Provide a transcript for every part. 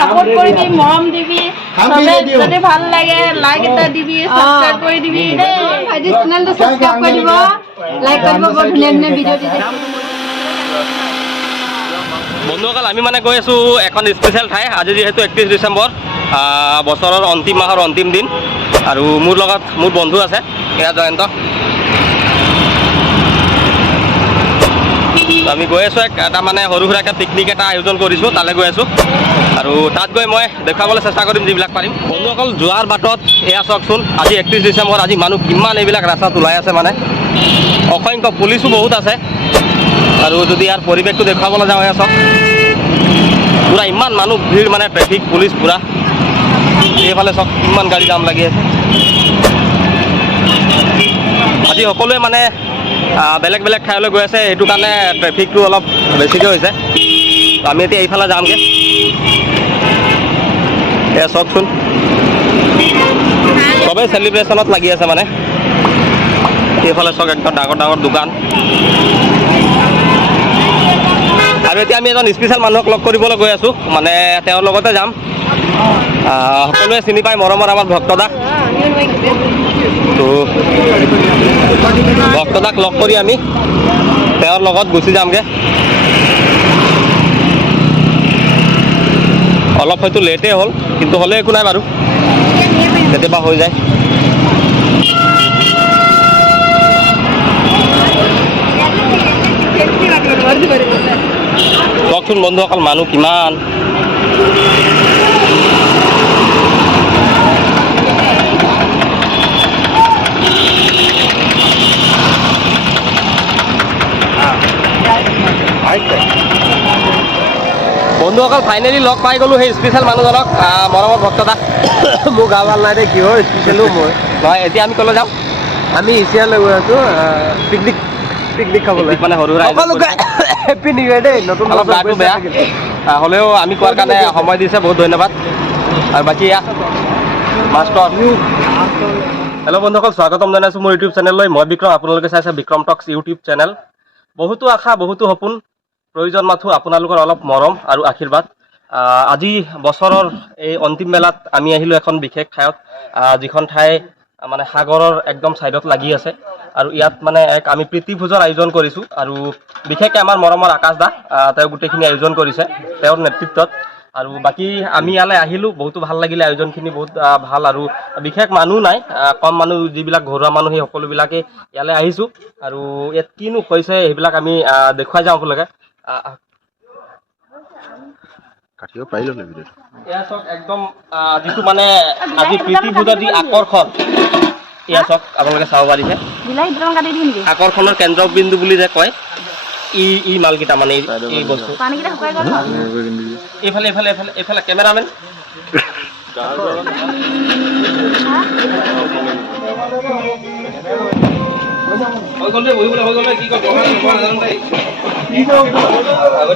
Support করবি মরম দিবি সবে যদি ভাল লাগে লাইক এটা দিবি সাবস্ক্রাইব করে দিবি ভাইজি চ্যানেলটো সাবস্ক্রাইব কৰি দিব লাইক কৰিব বৰ ধুনীয়া ধুনীয়া ভিডিও দি বন্ধুসকল আমি মানে গৈ আছোঁ এখন স্পেচিয়েল ঠাই আজি যিহেতু 31 ডিচেম্বৰ বছৰৰ অন্তিম মাহৰ অন্তিম দিন আৰু মোৰ লগত মোৰ বন্ধু আছে এয়া জয়ন্ত আমি গৈ আছোঁ এটা মানে সৰু সুৰাকৈ পিকনিক এটা আয়োজন কৰিছোঁ তালৈ গৈ আছোঁ আৰু তাত গৈ মই দেখুৱাবলৈ চেষ্টা কৰিম যিবিলাক পাৰিম বন্ধুসকল যোৱাৰ বাটত এয়া চাওকচোন আজি 31 ডিচেম্বৰ আজি মানুহ কিমান এইবিলাক ৰাস্তাত ওলাই আছে মানে অসংখ্য পুলিচো বহুত আছে আৰু যদি ইয়াৰ পৰিৱেশটো দেখুৱাবলৈ যাওঁ এয়া চাওক পুৰা ইমান মানুহ ভিৰ মানে ট্ৰেফিক পুলিচ পুৰা এইফালে চাওক কিমান গাড়ী জাম লাগি আছে আজি সকলোৱে মানে বেলেগ বেলেগ ঠাইলৈ গৈ আছে সেইটো কাৰণে ট্ৰেফিকটো অলপ বেছিকৈ হৈছে আমি এতিয়া এইফালে যামগৈ এয়া চাওকচোন চবেই চেলিব্ৰেশ্যনত লাগি আছে মানে এইফালে চাওক একদম ডাঙৰ ডাঙৰ দোকান আৰু এতিয়া আমি এজন স্পেচিয়েল মানুহক লগ কৰিবলৈ গৈ আছোঁ মানে তেওঁৰ লগতে যাম সকলোৱে চিনি পায় মৰমৰ আমাৰ ভক্তদাক তো ভক্তদাক লগ কৰি আমি তেওঁৰ লগত গুচি যামগৈ অলপ হয়তো লেটেই হ'ল কিন্তু হ'লে একো নাই বাৰু কেতিয়াবা হৈ যায় কওকচোন বন্ধুসকল মানুহ কিমান বন্ধুসকল ফাইনেলি লগ পাই গ'লোঁ সেই স্পেচিয়েল মানুহজনক মৰমৰ ভক্তদাক মোৰ গা ভাল নাই দে কি হয় স্পেচিয়েলো মই নহয় এতিয়া আমি ক'লৈ যাম আমি এছিয়ালৈ গৈ আছোঁ পিকনিক খাবলৈ মানে সৰু সকলোকে হেপী নিউ ইয়াৰ দেই নতুন অলপ গাটো বেয়া হ'লেও আমি কোৱাৰ কাৰণে সময় দিছে বহুত ধন্যবাদ আৰু বাকী এয়া মাষ্টৰ হেল্ল' বন্ধুসকল স্বাগতম জনাইছোঁ মোৰ ইউটিউব চেনেললৈ মই বিক্ৰম আপোনালোকে চাইছে বিক্ৰম টক্স ইউটিউব চেনেল বহুতো আশা বহুতো সপোন প্ৰয়োজন মাথো আপোনালোকৰ অলপ মৰম আৰু আশীৰ্বাদ আজি বছৰৰ এই অন্তিম মেলাত আমি আহিলোঁ এখন বিশেষ ঠাইত যিখন ঠাই মানে সাগৰৰ একদম ছাইডত লাগি আছে আৰু ইয়াত মানে এক আমি প্ৰীতিভোজৰ আয়োজন কৰিছোঁ আৰু বিশেষকৈ আমাৰ মৰমৰ আকাশ দা তেওঁ গোটেইখিনি আয়োজন কৰিছে তেওঁৰ নেতৃত্বত আৰু বাকী আমি ইয়ালৈ আহিলোঁ বহুতো ভাল লাগিলে আয়োজনখিনি বহুত ভাল আৰু বিশেষ মানুহ নাই কম মানুহ যিবিলাক ঘৰুৱা মানুহ সেই সকলোবিলাকেই ইয়ালৈ আহিছোঁ আৰু ইয়াত কিনো হৈছে সেইবিলাক আমি দেখুৱাই যাওঁ আপোনালোকে কাটিব পাৰিলোঁ ভিডিঅ'টো এয়া চাওক একদম যিটো মানে আজি প্ৰীতিভোজৰ যি আকৰ্ষণ এয়া চাওক আপোনালোকে চাব পাৰিছে আকৰ্ষণৰ কেন্দ্ৰবিন্দু বুলি যে কয় ই মালকেইটা মানে এই বস্তু এইফালে এইফালে এইফালে এইফালে কেমেৰামেন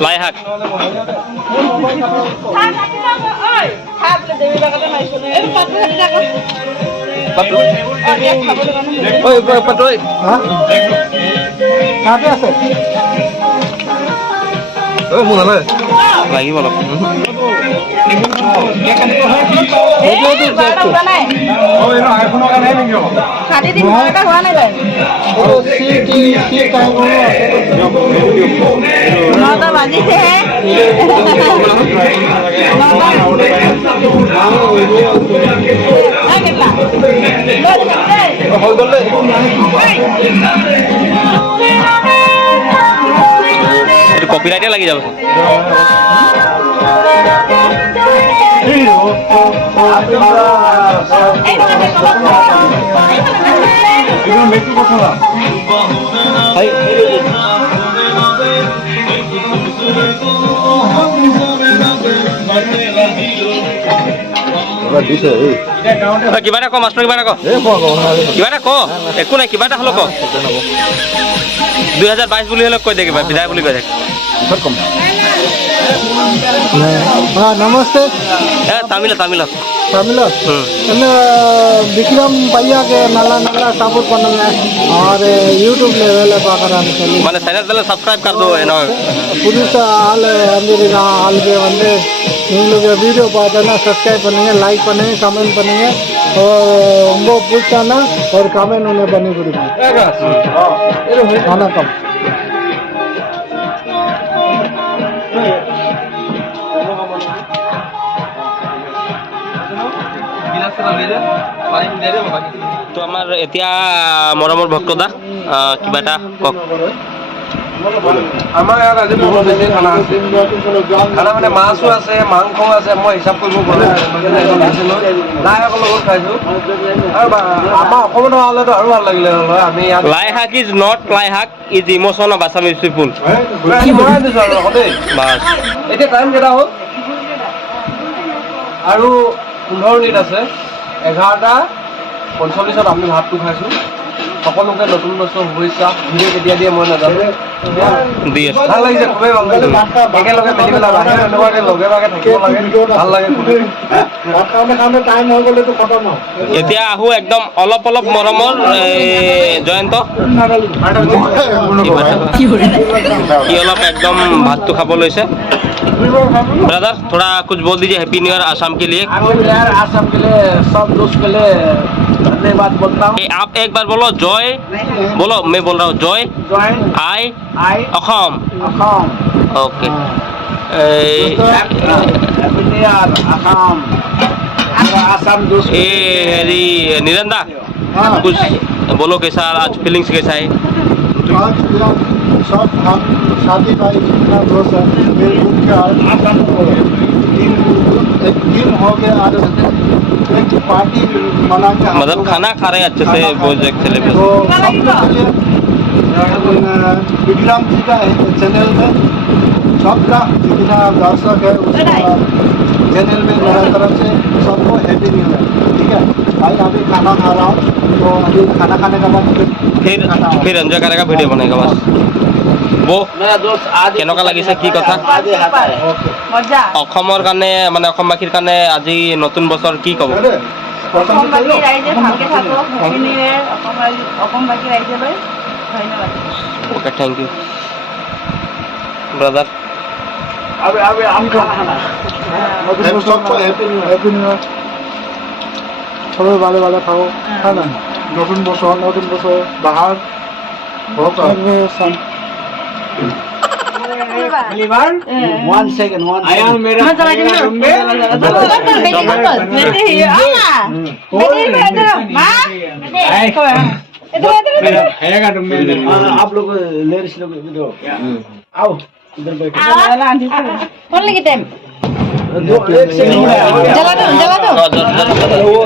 লাই শাক লাগিব অলপ কপিৰাইটে লাগি যাব কিবা এটা ক মাষ্টৰ কিবা এটা ক কিবা এটা ক একো নাই কিবা এটা হ'লেও ক 2022 বুলি হ'লেও কৈ দে কিবা বিদায় বুলি কৈ দে নমস্তে তামিলত फैमिली विक्रम भैया के नाला नाला सपोर्ट करना और यूट्यूब लेवल பார்க்கறா माने चैनल सब्सक्राइब कर दो है ना புதுசா ஆள் வந்திருக்கா ஆளுக்கு வந்து உங்களுக்கு வீடியோ பார்த்தா சப்ஸ்கிரைब பண்ணுங்க லைக் பண்ணுங்க கமெண்ட் பண்ணுங்க ரொம்ப பிடிச்சானா ஒரு கமெண்ட் ஒன்று பண்ணி கொடுங்க வணக்கம் তো আমাৰ এতিয়া মৰমৰ ভক্তদা কিবা এটা কওক আমাৰ ইয়াত আজি বহুত বেছি খানা আছে খানা মানে মাছো আছে মাংসও আছে মই হিচাপ কৰিব গ'লে লাইশাকৰ লগত খাইছোঁ আৰু আমাৰ অসমত হ'লেতো আৰু ভাল লাগিলে হয় আমি ইয়াত লাই শাক ইজ নট লাই শাক ইজ ইমোশ্যন অফ আছামিজ পিপুল বনাই দিছোঁ আৰু দেই বাছ এতিয়া টাইম কেইটা হ'ল আৰু 15 মিনিট আছে 11:45 আমি ভাতটো খাইছোঁ সকলোকে নতুন বছৰ শুভেচ্ছা ভিডিঅ' কেতিয়া দিয়ে মই নাজানো দি আছো ভাল লাগিছে খুবেই ভাল লাগিছে একেলগে মিলি পেলাই বাহিৰত এনেকুৱাকৈ লগে ভাগে থাকিব লাগে ভাল লাগে খুবেই টাইম হৈ গ'লেতো খতম হয় এতিয়া আহো একদম অলপ অলপ মৰমৰ জয়ন্ত কি অলপ একদম ভাতটো খাব লৈছে ब्रदर थोड़ा कुछ बोल दीजिए हैप्पी न्यू ईयर आसाम के लिए यार आसाम के लिए सब दोस्त के लिए धन्यवाद बोलता हूँ आप एक बार बोलो जय बोलो मैं बोल रहा हूँ जय आई Assam okay happy new year Assam Assam दोस्त ए हरी निरंदा कुछ बोलो कैसा आज फीलिंग्स कैसा है आज सब हम शादी भाई जितना दोस्त है मेरे ग्रुप के एक दिन हो गया आज एक पार्टी मना के मतलब खाना खा रहे हैं अच्छे से प्रोजेक्ट सेलिब्रेट तो सबके लिए विक्रम जी का चैनल में सबका जितना दर्शक है उसका चैनल में मेरा तरफ से सबको हैप्पी न्यू ईयर ठीक है भाई अभी खाना खा रहा हूँ तो अभी खाना खाने का बाद फिर एंजॉय करेगा वीडियो बनेगा बस वो मेरा दोस्त आज কেনেকুৱা লাগিছে কি কথা মজা অসমৰ কাৰণে মানে অসমবাসীৰ কাৰণে আজি নতুন বছৰ কি ক'ব অসমবাসী ৰাইজে ভালকে থাকক হেপী নিউ ইয়েৰ অসমবাসী ৰাইজলৈ ধন্যবাদ ओके थैंक यू ब्रदर अभी अभी हम खाना सबको हैप्पी न्यू ईयर সবাই ভালো ভালো খাও হ্যাঁ না নতুন বছর বাহার হোক One second. Ayan, मेरा आप लोग लेडीज लोग इधर आओ इधर बैठो कौन लगी टाइम एक सेकंड जला दो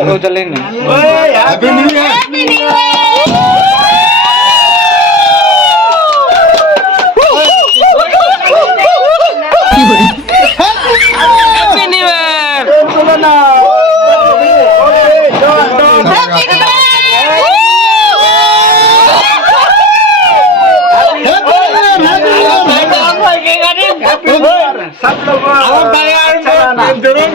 वो चलेंगे happy new year happy new year happy new year सब लोग जरूर